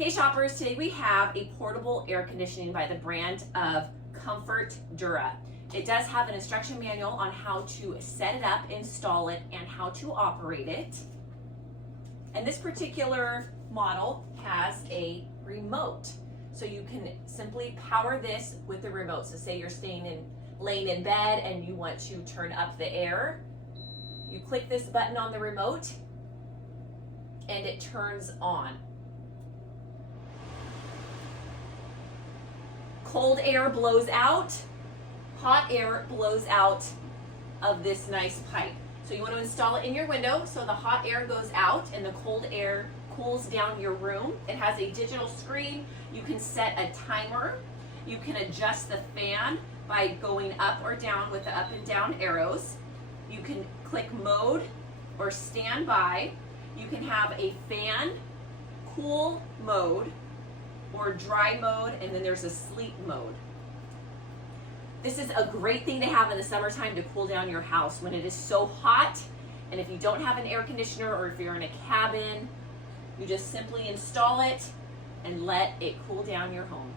Hey shoppers, today we have a portable air conditioning by the brand of Comfort Dura. It does have an instruction manual on how to set it up, install it, and how to operate it. And this particular model has a remote. So you can simply power this with the remote. So say you're laying in bed and you want to turn up the air. You click this button on the remote and it turns on. Cold air blows out, hot air blows out of this nice pipe. So you want to install it in your window so the hot air goes out and the cold air cools down your room. It has a digital screen. You can set a timer. You can adjust the fan by going up or down with the up and down arrows. You can click mode or standby. You can have a fan, cool mode, or dry mode, and then there's a sleep mode. This is a great thing to have in the summertime to cool down your house when it is so hot. And if you don't have an air conditioner or if you're in a cabin, you just simply install it and let it cool down your home.